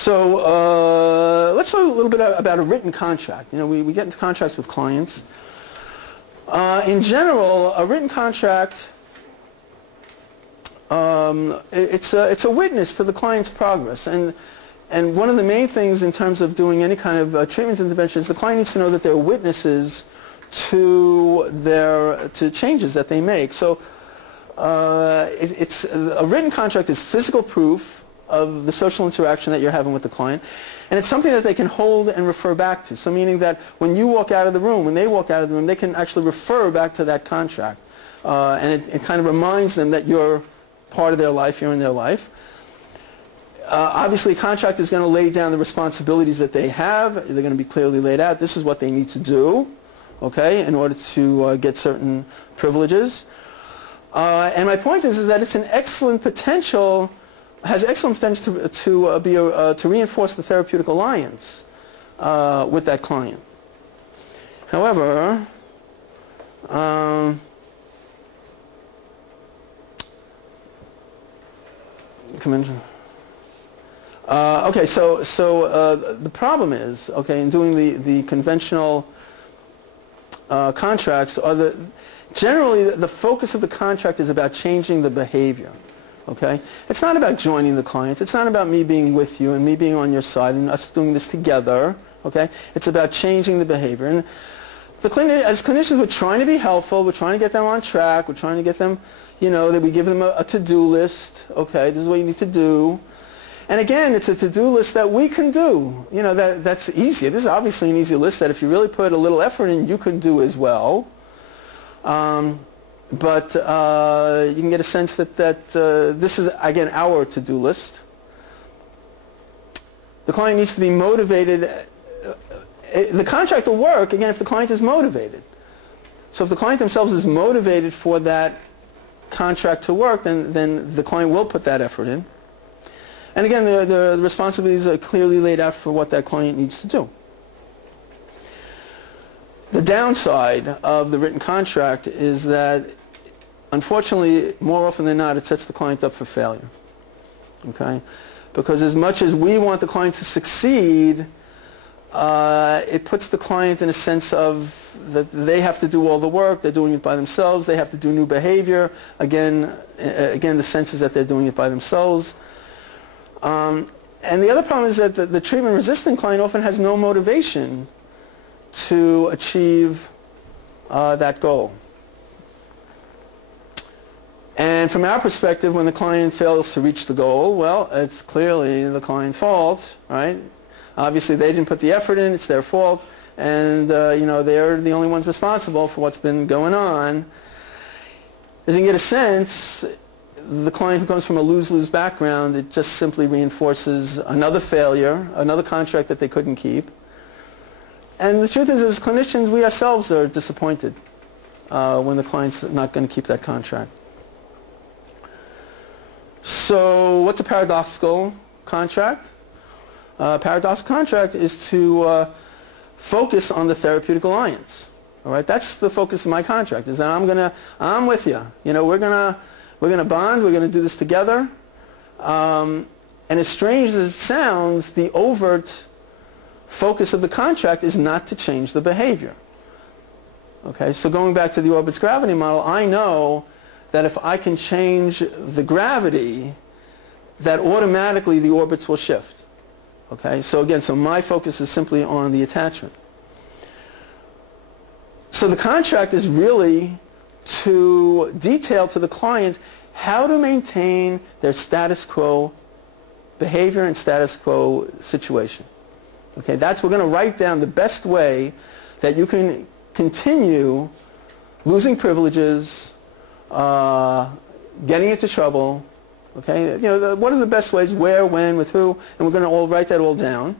So let's talk a little bit about a written contract. We get into contracts with clients. In general, a written contract, it's a witness to the client's progress. And one of the main things in terms of doing any kind of treatment intervention is the client needs to know that they're witnesses to changes that they make. So a written contract is physical proof of the social interaction that you're having with the client, and it's something that they can hold and refer back to. So meaning that when you walk out of the room, when they walk out of the room, they can actually refer back to that contract, and it kind of reminds them that you're part of their life, you're in their life. Obviously, a contract is going to lay down the responsibilities that they have. They're going to be clearly laid out. This is what they need to do, okay, in order to get certain privileges. And my point is that it's an excellent potential, has excellent potential to reinforce the therapeutic alliance with that client. However, okay, so the problem is, okay, in doing the conventional contracts, generally the focus of the contract is about changing the behavior. Okay? It's not about joining the clients. It's not about me being with you and me being on your side and us doing this together. Okay? It's about changing the behavior. And as clinicians, we're trying to be helpful. We're trying to get them on track. We're trying to get them, that we give them a to-do list. Okay? This is what you need to do. And again, it's a to-do list that we can do. That's easy. This is obviously an easy list that if you really put a little effort in, you can do as well. But you can get a sense that this is, again, our to-do list. The client needs to be motivated. The contract will work, again, if the client is motivated. So if the client themselves is motivated for that contract to work, then the client will put that effort in. And again, the responsibilities are clearly laid out for what that client needs to do. The downside of the written contract is that, unfortunately, more often than not, it sets the client up for failure. Okay? Because as much as we want the client to succeed, it puts the client in a sense of that they have to do all the work, they're doing it by themselves, they have to do new behavior. Again, the sense is that they're doing it by themselves. And the other problem is that the treatment-resistant client often has no motivation to achieve that goal. And from our perspective, when the client fails to reach the goal, well, it's clearly the client's fault, right? Obviously, they didn't put the effort in, it's their fault, and they're the only ones responsible for what's been going on. As you can get a sense, the client who comes from a lose-lose background, it just simply reinforces another failure, another contract that they couldn't keep. And the truth is, as clinicians, we ourselves are disappointed when the client's not going to keep that contract. So what's a paradoxical contract? Paradoxical contract is to focus on the therapeutic alliance. All right, that's the focus of my contract. Is that I'm with you. We're gonna bond. We're gonna do this together. And as strange as it sounds, the overt focus of the contract is not to change the behavior. Okay, so going back to the orbit's gravity model, I know that if I can change the gravity, that automatically the orbits will shift. Okay, so again, my focus is simply on the attachment. So the contract is really to detail to the client how to maintain their status quo behavior and status quo situation. Okay, we're going to write down the best way that you can continue losing privileges, getting into trouble. Okay, what are the best ways, where, when, with who, and we're going to all write that all down.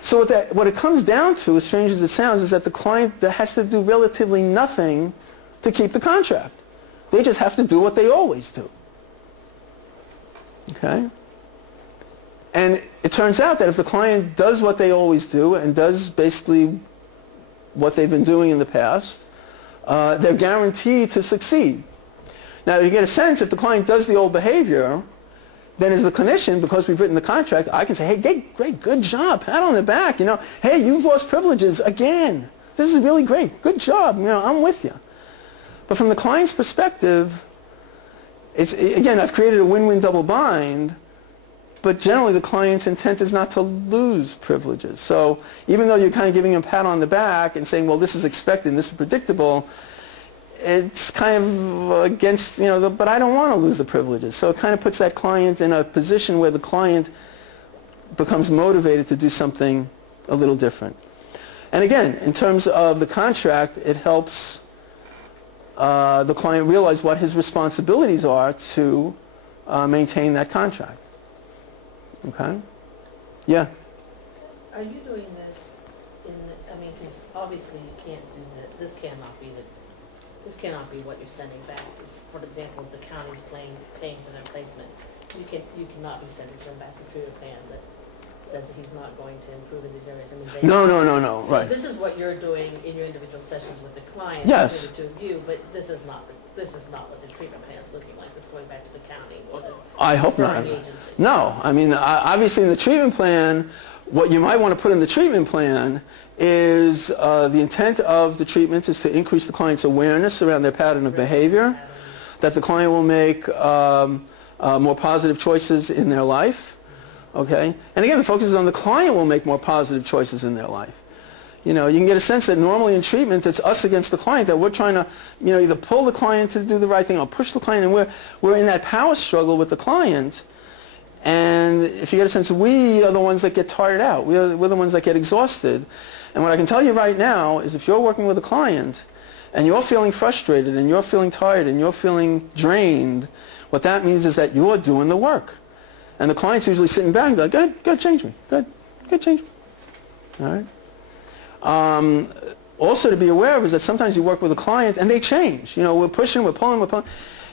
So what it comes down to, as strange as it sounds, is that the client has to do relatively nothing to keep the contract. They just have to do what they always do. Okay? And it turns out that if the client does what they always do and does basically what they've been doing in the past, they're guaranteed to succeed. Now, you get a sense if the client does the old behavior, then as the clinician, because we've written the contract, I can say, hey, great, good job, pat on the back, hey, you've lost privileges again. This is really great, good job, I'm with you. But from the client's perspective, again, I've created a win-win double bind, but generally the client's intent is not to lose privileges. So even though you're kind of giving him a pat on the back and saying, well, this is expected and this is predictable, it's kind of against, but I don't want to lose the privileges. So it kind of puts that client in a position where the client becomes motivated to do something a little different. And again, in terms of the contract, it helps the client realize what his responsibilities are to maintain that contract. Okay? Yeah? Are you doing this because obviously you can't do that. This cannot be what you're sending back. For example, if the county's paying for their placement, you cannot be sending them back a treatment plan that says that he's not going to improve in these areas. No, so right. This is what you're doing in your individual sessions with the client, yes, the two of you, but this is not what the treatment plan is looking like. It's going back to the county or the I hope not. agency. No, obviously in the treatment plan, what you might want to put in the treatment plan is the intent of the treatment is to increase the client's awareness around their pattern of behavior, that the client will make more positive choices in their life. Okay? And again, the focus is on the client will make more positive choices in their life. You can get a sense that normally in treatment it's us against the client, that we're trying to either pull the client to do the right thing or push the client, and we're in that power struggle with the client. And if you get a sense, we are the ones that get tired out. We're the ones that get exhausted. And what I can tell you right now is if you're working with a client and you're feeling frustrated and you're feeling tired and you're feeling drained, what that means is that you're doing the work. And the client's usually sitting back and going, good, change me. Good, change me. All right? Also to be aware of is that sometimes you work with a client and they change. We're pushing, we're pulling.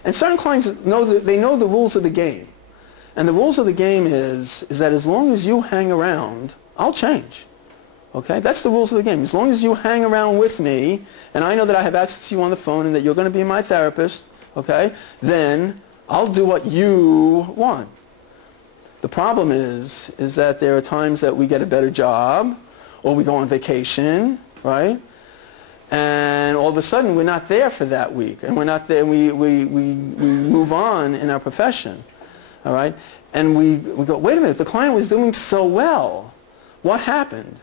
And certain clients know the rules of the game. And the rules of the game is that as long as you hang around, I'll change. Okay? That's the rules of the game. As long as you hang around with me, and I know that I have access to you on the phone and that you're going to be my therapist, okay, then I'll do what you want. The problem is that there are times that we get a better job or we go on vacation, right? And all of a sudden we're not there for that week, and we're not there, we move on in our profession, all right? And we go, wait a minute, the client was doing so well. What happened?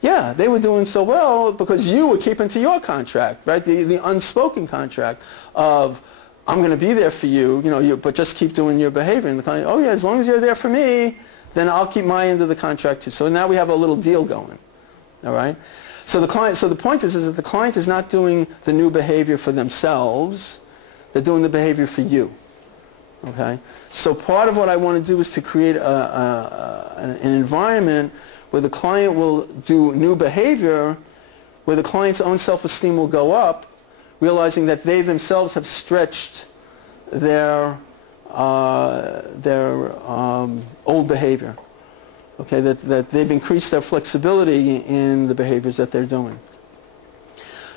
Yeah, they were doing so well because you were keeping to your contract, right? The unspoken contract of, I'm going to be there for you, but just keep doing your behavior. And the client, oh yeah, as long as you're there for me, then I'll keep my end of the contract too. So now we have a little deal going, all right? So the point is that the client is not doing the new behavior for themselves. They're doing the behavior for you, okay? So part of what I want to do is to create an environment where the client will do new behavior, where the client's own self-esteem will go up, realizing that they themselves have stretched their old behavior. Okay, that they've increased their flexibility in the behaviors that they're doing.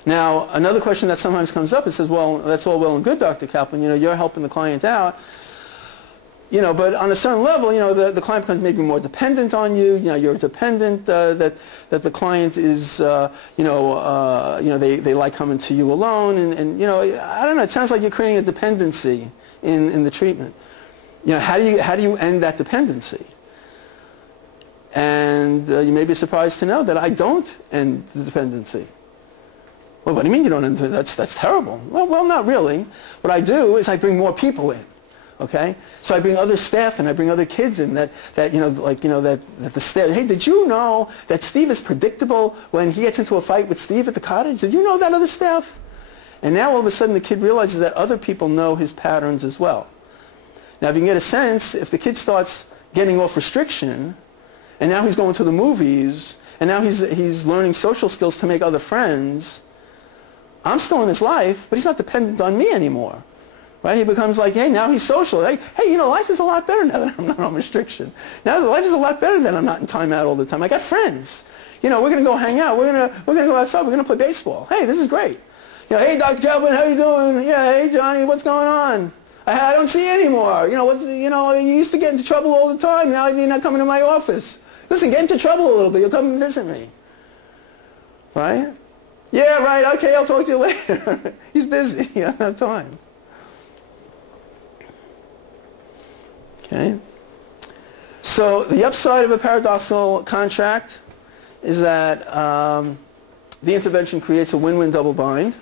Now, another question that sometimes comes up is, says, well, that's all well and good, Dr. Kaplan, you're helping the client out, but on a certain level, the client becomes maybe more dependent on you. You're dependent. That the client is, they like coming to you alone, and I don't know. It sounds like you're creating a dependency in the treatment. How do you end that dependency? And you may be surprised to know that I don't end the dependency. Well, what do you mean you don't end it? That's terrible. Well, not really. What I do is I bring more people in. Okay, so I bring other staff and I bring other kids in that the staff. Hey, did you know that Steve is predictable when he gets into a fight with Steve at the cottage? Did you know that, other staff? And now all of a sudden the kid realizes that other people know his patterns as well. Now, if you can get a sense, if the kid starts getting off restriction, and now he's going to the movies, and now he's learning social skills to make other friends, I'm still in his life, but he's not dependent on me anymore. Right? He becomes like, hey, now he's social. Hey, life is a lot better now that I'm not on restriction. Now life is a lot better than I'm not in timeout all the time. I got friends. We're going to go hang out. We're going to go outside. We're going to play baseball. Hey, this is great. Hey, Dr. Kaplan, how you doing? Yeah, hey, Johnny, what's going on? I don't see you anymore. You used to get into trouble all the time. Now you're not coming to my office. Listen, get into trouble a little bit. You'll come and visit me. Right? Yeah, right. Okay, I'll talk to you later. He's busy. He doesn't have time. Okay? So the upside of a paradoxical contract is that the intervention creates a win-win double bind.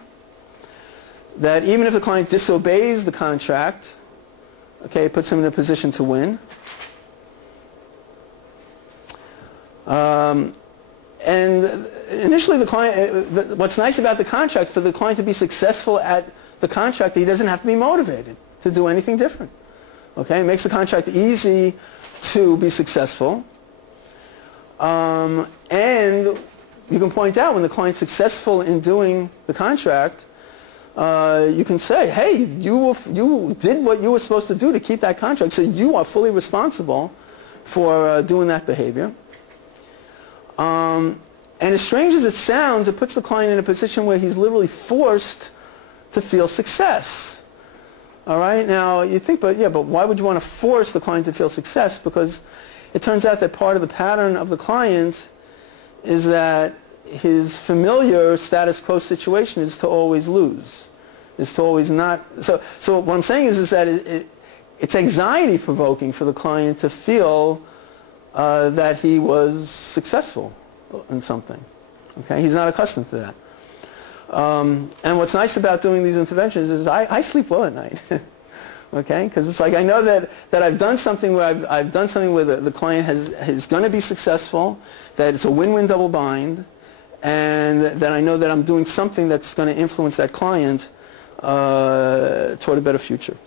That even if the client disobeys the contract, okay, it puts him in a position to win. And initially the client, what's nice about the contract, for the client to be successful at the contract, he doesn't have to be motivated to do anything different. Okay, it makes the contract easy to be successful. And you can point out when the client's successful in doing the contract, you can say, hey, you did what you were supposed to do to keep that contract, so you are fully responsible for doing that behavior. And as strange as it sounds, it puts the client in a position where he's literally forced to feel success. All right? Now, you think, but why would you want to force the client to feel success? Because it turns out that part of the pattern of the client is that his familiar status quo situation is to always lose, is to always not. So what I'm saying is that it's anxiety provoking for the client to feel that he was successful in something. Okay, he's not accustomed to that. And what's nice about doing these interventions is I sleep well at night. Okay, because it's like I know that I've done something where I've done something where the client is going to be successful, that it's a win-win double bind, and that I know that I'm doing something that's going to influence that client toward a better future.